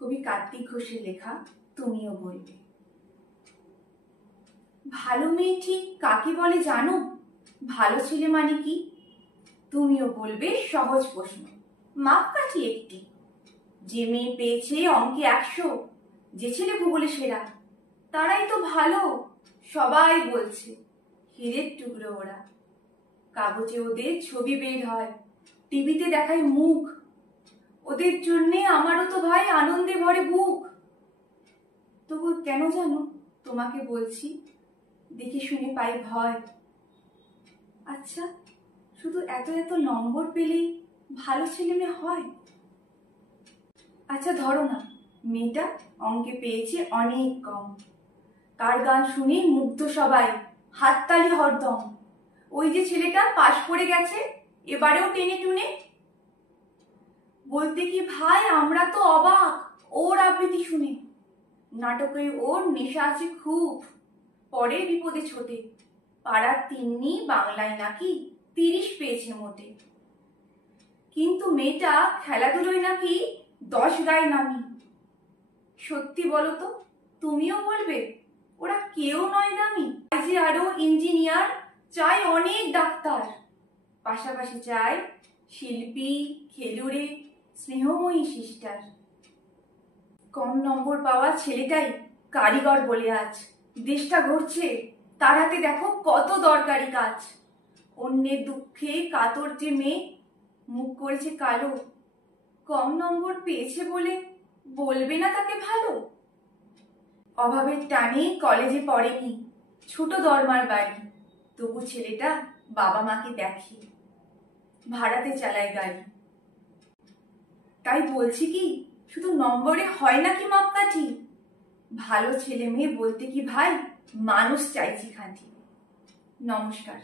কবি কার্তিক ঘোষের লেখা তুমিও বলবে। ভালো মেয়ে ঠিক কাকে বলে জানো? ভালো ছেলে মানে কি? তুমিও বলবে সহজ প্রশ্ন, মাপকাঠি একটি। যে মেয়ে পেয়েছে অঙ্কে 100, যে ছেলে ভূগোলে সেরা, তারাই তো ভালো, সবাই বলছে। হীরের টুকরো ওরা, কাগজে ওদের ছবি বের হয়, টিভিতে দেখায় মুখ। ওদের জন্যে আমারও তো ভাই আনন্দে ভরে বুক। তবু কেন জানো তোমাকে বলছি, দেখে শুনে পাই ভয়। আচ্ছা, শুধু এত এত নম্বর পেলেই ভালো ছেলে মেয়ে হয়? আচ্ছা ধরো না, মেয়েটা অঙ্কে পেয়েছে অনেক কম, তার গান শুনে মুগ্ধ সবাই, হাততালি হরদম। ওই যে ছেলেটা পাশ করে গেছে এবারেও টেনে টুনে, বলতে কি ভাই আমরা তো অবাক ওর আবৃত্তি শুনে। নাটকে ওর নেশা আছে খুব, পরে বিপদে ছোটে। পাড়ার তিন্নি বাংলায় নাকি 30 পেয়েছে মোটে। কিন্তু মেয়েটা খেলাধুলোয় নাকি 10 গায়ে নামি। সত্যি বলো তো, তুমিও বলবে ওরা কেউ নয় দামি? যে আরো ইঞ্জিনিয়ার, চাই অনেক ডাক্তার, পাশাপাশি চাই শিল্পী, খেলুড়ে, স্নেহময়ী সিস্টার। কম নম্বর পাওয়া ছেলেটাই কারিগর বলে আজ দেশটা ঘুরছে, তার হাতে দেখো কত দরকারি কাজ। অন্যের দুঃখে কাতর যে মেয়ে, মুখ করেছে কালো, কম নম্বর পেয়েছে বলে বলবে না তাকে ভালো? অভাবের টানে কলেজে পড়েনি, ছোট দরমার বাড়ি, তবু ছেলেটা বাবা মাকে দেখে, ভাড়াতে চালায় গাড়ি। তাই বলছি কি, শুধু নম্বরে হয় নাকি মাপকাঠি? ভালো ছেলে মেয়ে বলতে কি ভাই, মানুষ চাইছি খাঁটি। নমস্কার।